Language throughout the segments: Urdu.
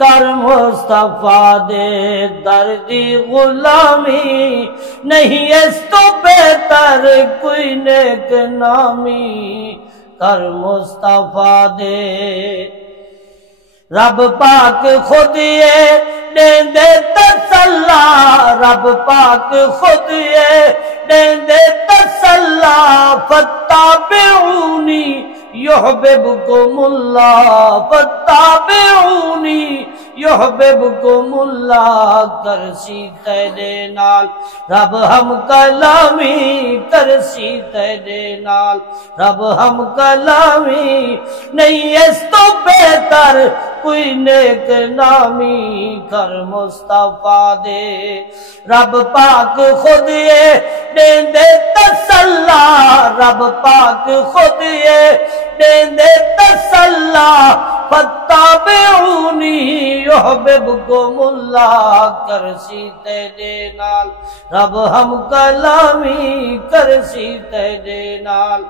کر مصطفیٰ دے دردی غلامی، نہیں اس تو بہتر کوئی نیک نامی، کر مصطفیٰ دے۔ رب پاک خود یہ دیندے تسلا، رب پاک خود یہ دیندے تسلا، فاتبعونی یحببکم اللہ، فاتبعونی یحببکم اللہ، کرسی تیرے نال رب ہم کلامی، کرسی تیرے نال رب ہم کلامی، نہیں اس تو بہتر کوئی نیک نامی، کر مصطفیٰ دے۔ رب پاک خود یہ دیندے تسلا، رب پاک خود یہ دیندے تسلا، فاتبعونی یحببکم اللہ، کرسی تیرے نال رب ہم کلامی، کرسی تیرے نال۔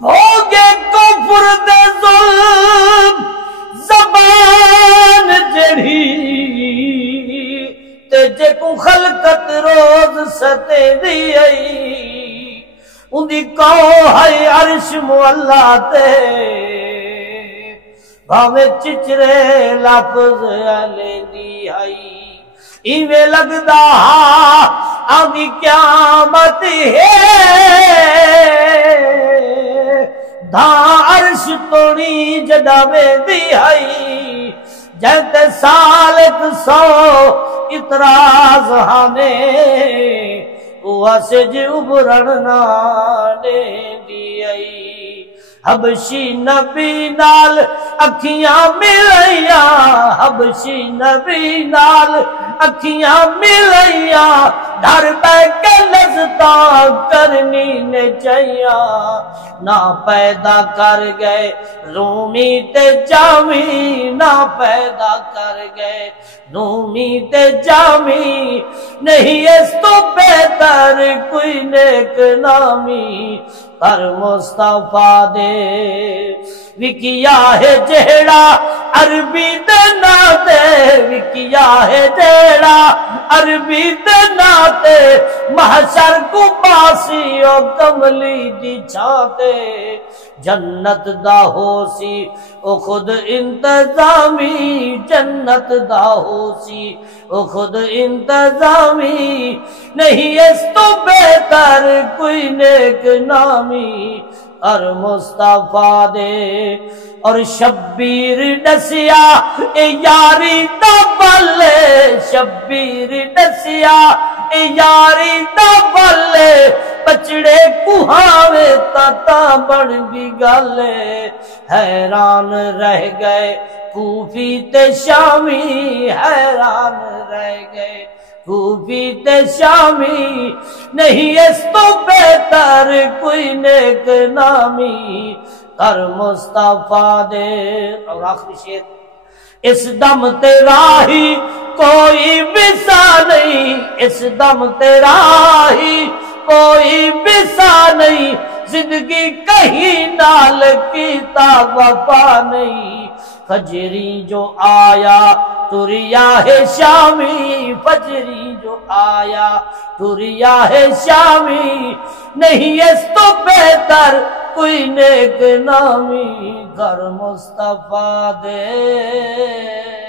بھوگے کفر دے ظلم زبان جڑی، تے جے کو خلقت روز ستے دی آئی، ان دی کہو ہے عرش معلا تے، بھاوے چچرے لفظ لیندی آئی، ایویں لگدا آندی قیامت ہے، دھاں عرش توڑی جڑاوے دی آئی، جیتے سالک سو اتراز ہانے، وہ سج ابرن نہ دی آئی۔ حبشی نبی نال اکھیاں ملیاں، حبشی نبی نال اکھیاں ملیاں، ڈر پہ کے لذتاں کرنی نے چاہیاں، نہ پیدا کر گئے رومی تے جامی، نہ پیدا کر گئے رومی تے جامی، نہیں اس تو بہتر کوئی نیک نامی، کر مصطفیٰ دے۔ وکیا ہے جہڑا عربی دے ناتے، وکیا ہے جہڑا عربی دے ناتے، محشر کو باسی او کملی دی چھاتے، جنت دا ہو سی او خود انتظامی، جنت دا ہو سی او خود انتظامی، نہیں اس تو بہتر کوئی نیک نامی، کر مصطفیٰ دے۔ اور شبیر ڈسیا اے یاری دا بلے، شبیر ڈسیا اے یاری دا بلے، پچڑے کوہاوے تا بڑ بھی گالے، حیران رہ گئے کوفی تے شامی، حیران رہ گئے کوفی تے شامی، نہیں اس تو بہتر کوئی نیک نامی، کر مصطفیٰ دے۔ اور آخری شعر، اس دم تیرا ہی کوئی بسا نہیں، اس دم تیرا ہی کوئی بسا نہیں، زندگی کہیں نال کیتا وفا نہیں، فجری جو آیا تریا ہے شامی، فجری جو آیا تریا ہے شامی، نہیں اس تو بہتر کوئی نیک نامی، کر مصطفیٰ دے۔